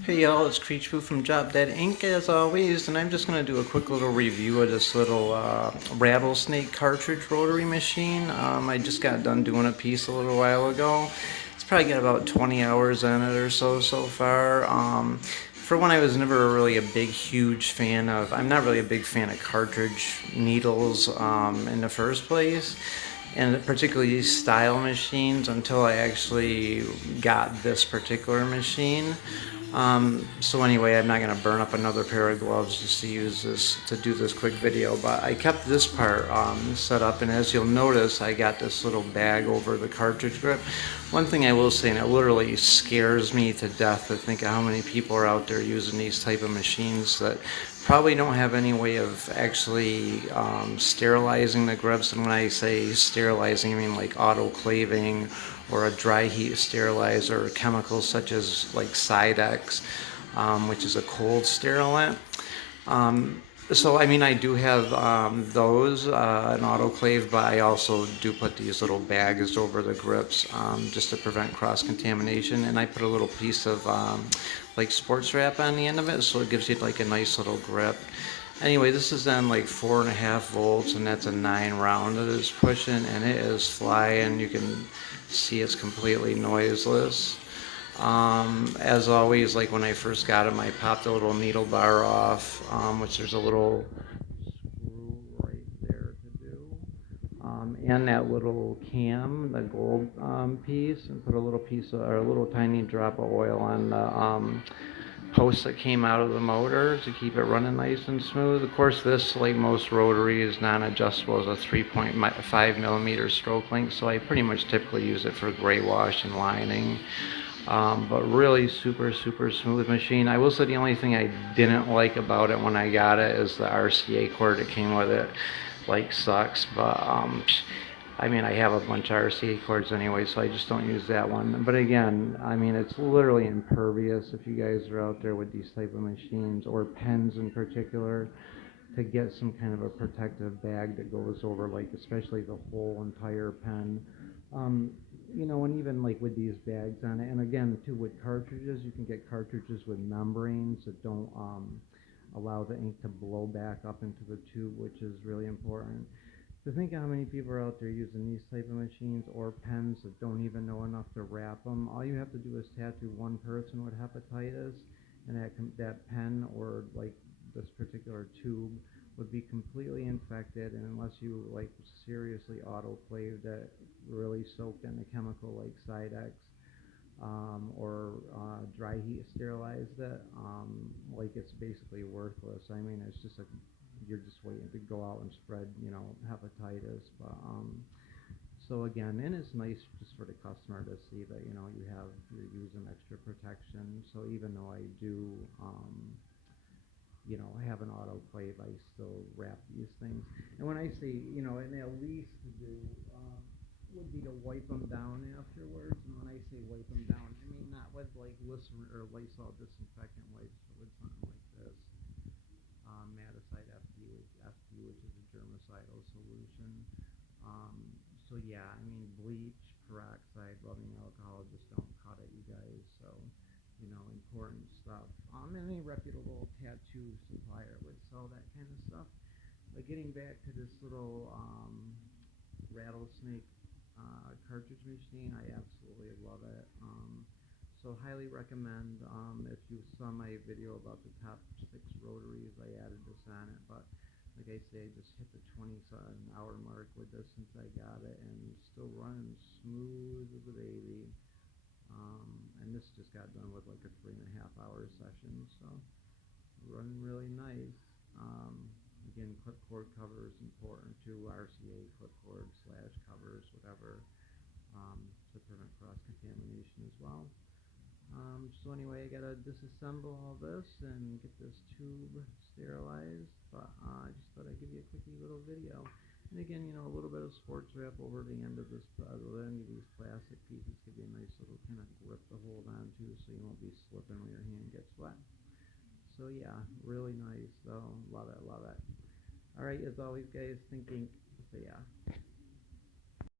Hey y'all, it's Creechboo from Drop Dead Inc. as always, and I'm just going to do a quick little review of this little Rattlesnake Cartridge rotary machine. I just got done doing a piece a little while ago. It's probably got about 20 hours on it or so far. For one, I was never really a huge fan of, I'm not really a big fan of cartridge needles in the first place, and particularly these style machines, until I actually got this particular machine. So anyway, I'm not going to burn up another pair of gloves just to use this to do this quick video, but I kept this part set up, and as you'll notice, I got this little bag over the cartridge grip. One thing I will say, and it literally scares me to death to think of how many people are out there using these type of machines that probably don't have any way of actually sterilizing the grips. And when I say sterilizing, I mean like autoclaving or a dry heat sterilizer, or chemicals such as like Sidex, which is a cold sterilant. So I mean, I do have those, an autoclave, but I also do put these little bags over the grips just to prevent cross-contamination, and I put a little piece of like sports wrap on the end of it, so it gives you like a nice little grip. Anyway, this is then like 4.5 volts, and that's a 9 round that it's pushing, and it is flying. You can see it's completely noiseless. As always, like when I first got them, I popped a little needle bar off, which there's a little screw right there to do, and that little cam, the gold piece, and put a little piece of, or a little tiny drop of oil on the post that came out of the motor to keep it running nice and smooth. Of course, this, like most rotary, is non-adjustable as a 3.5 millimeter stroke length, so I pretty much typically use it for gray wash and lining. But really super smooth machine. I will say the only thing I didn't like about it when I got it is the RCA cord that came with it. Like, sucks, but I mean, I have a bunch of RCA cords anyway, so I just don't use that one. But again, I mean, it's literally impervious if you guys are out there with these type of machines, or pens in particular, to get some kind of a protective bag that goes over, like, especially the whole entire pen. Um, you know, and even like with these bags on it, and again, too, with cartridges, you can get cartridges with membranes that don't allow the ink to blow back up into the tube, which is really important. To think how many people are out there using these type of machines or pens that don't even know enough to wrap them. All you have to do is tattoo one person with hepatitis, and that pen or like this particular tube would be completely infected, and unless you like seriously autoclaved it, really soaked in a chemical like Sidex, or dry heat sterilized it, like, it's basically worthless. I mean, it's just like you're just waiting to go out and spread, hepatitis. But so again, and it's nice just for the customer to see that you're using extra protection. So even though I do have an autoclave, I still wrap these things. And when I say, and at least to do would be to wipe them down afterwards. And when I say wipe them down, I mean not with like Lysol disinfectant wipes, but with something like this, Maticide FD, which is a germicidal solution. Um, so yeah, I mean, bleach, peroxide, rubbing alcohol just don't cut it, you guys. So important stuff. Any reputable tattoo supplier would sell that kind of stuff. But getting back to this little Rattlesnake cartridge machine, I absolutely love it. So highly recommend. If you saw my video about the top 6 rotaries, I added this on it. But like I say, I just hit the 20-hour mark with this since I got it, and still running smooth as a baby. And this just got done with like a 3.5-hour session, so running really nice. Again, clipcord cover is important too, RCA clipcord / covers, whatever, to prevent cross-contamination as well. So anyway, I gotta disassemble all this and get this tube sterilized, but I just thought I'd give you a quickie little video. And again, a little bit of sports wrap over the end of these plastic pieces give you a nice little kind of grip to hold on to, so you won't be slipping when your hand gets wet. So yeah, really nice. So love it. All right, as always, guys, think ink. So yeah.